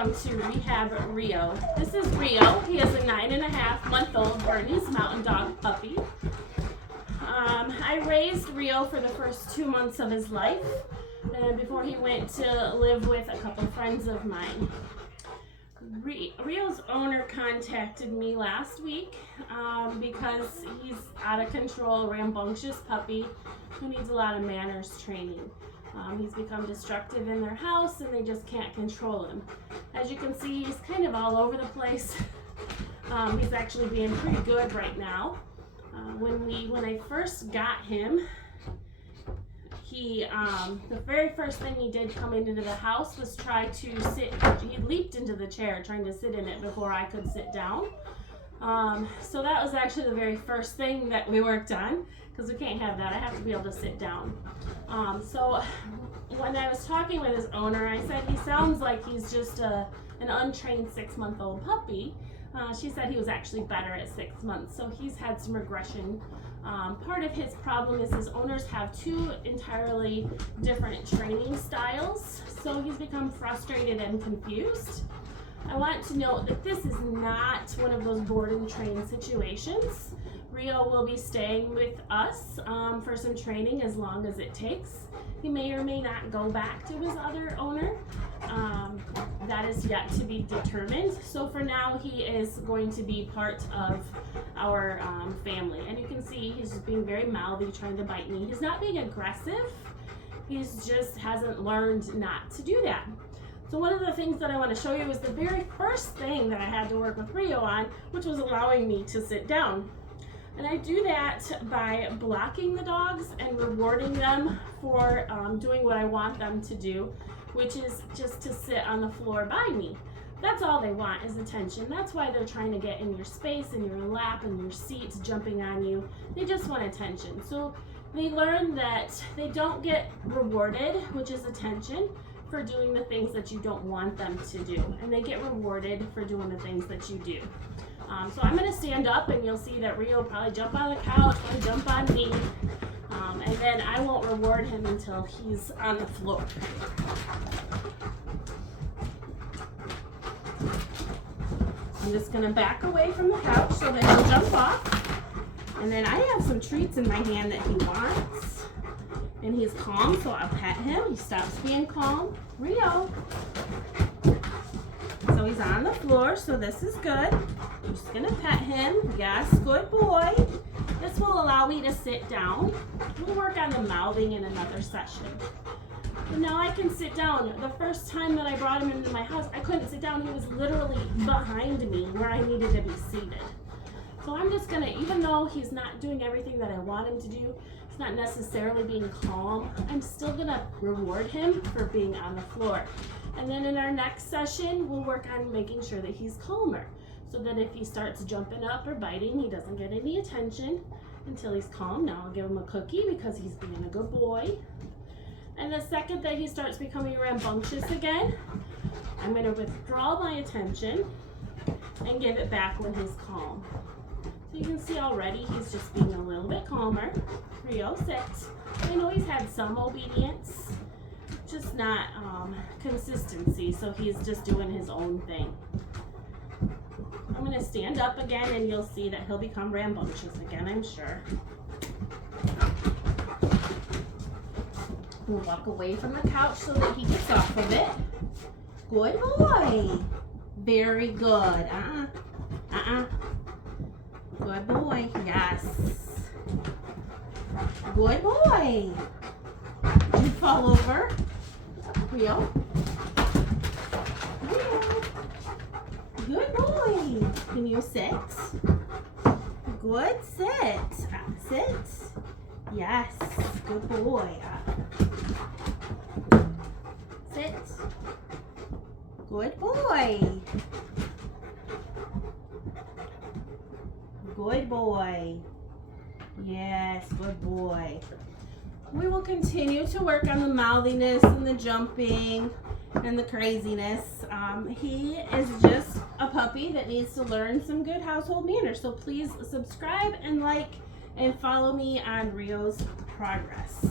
welcome to Rehab Reo. This is Reo. He is a 9.5-month-old Bernese Mountain Dog puppy. I raised Reo for the first 2 months of his life, and before he went to live with a couple friends of mine. Reo's owner contacted me last week because he's out of control, rambunctious puppy who needs a lot of manners training. He's become destructive in their house and they just can't control him. As you can see, he's kind of all over the place. He's actually being pretty good right now. When I first got him, the very first thing he did coming into the house was try to sit. He leaped into the chair trying to sit in it before I could sit down. So that was actually the very first thing that we worked on, because we can't have that. I have to be able to sit down. So when I was talking with his owner, I said he sounds like he's just an untrained 6-month-old puppy. She said he was actually better at 6 months, so he's had some regression. Part of his problem is his owners have 2 entirely different training styles, so he's become frustrated and confused. I want to note that this is not one of those board and train situations. Reo will be staying with us for some training as long as it takes. He may or may not go back to his other owner. That is yet to be determined. So for now, he is going to be part of our family. And you can see he's just being very mouthy, trying to bite me. He's not being aggressive. He's just hasn't learned not to do that. So one of the things that I want to show you is the very first thing that I had to work with Reo on, which was allowing me to sit down. And I do that by blocking the dogs and rewarding them for doing what I want them to do, which is just to sit on the floor by me. That's all they want is attention. That's why they're trying to get in your space, in your lap, in your seats, jumping on you. They just want attention. So they learn that they don't get rewarded, which is attention, for doing the things that you don't want them to do. And they get rewarded for doing the things that you do. So I'm going to stand up and you'll see that Reo will probably jump on the couch and jump on me. And then I won't reward him until he's on the floor. I'm just going to back away from the couch so that he'll jump off. And then I have some treats in my hand that he wants. And he's calm, so I'll pet him. He stops being calm. Reo. So he's on the floor, so this is good. I'm just gonna pet him. Yes, good boy. This will allow me to sit down. We'll work on the mouthing in another session. But now I can sit down. The first time that I brought him into my house, I couldn't sit down. He was literally behind me where I needed to be seated. So I'm just gonna, even though he's not doing everything that I want him to do, he's not necessarily being calm, I'm still gonna reward him for being on the floor. And then in our next session, we'll work on making sure that he's calmer, so that if he starts jumping up or biting, he doesn't get any attention until he's calm. Now I'll give him a cookie because he's being a good boy. And the second that he starts becoming rambunctious again, I'm gonna withdraw my attention and give it back when he's calm. So you can see already he's just being a little bit calmer. Reo, sit. I know he's had some obedience, just not consistency, so he's just doing his own thing. I'm going to stand up again and you'll see that he'll become rambunctious again, I'm sure. We'll walk away from the couch so that he gets off of it. Good boy. Very good. Good boy. Yes. Good boy. Did you fall over? Reo. Reo. Good boy. Can you sit? Good. Sit. Sit. Yes. Good boy. Sit. Good boy. Good boy. Yes, good boy. We will continue to work on the mouthiness and the jumping and the craziness. He is just a puppy that needs to learn some good household manners. So please subscribe and like and follow me on Reo's progress.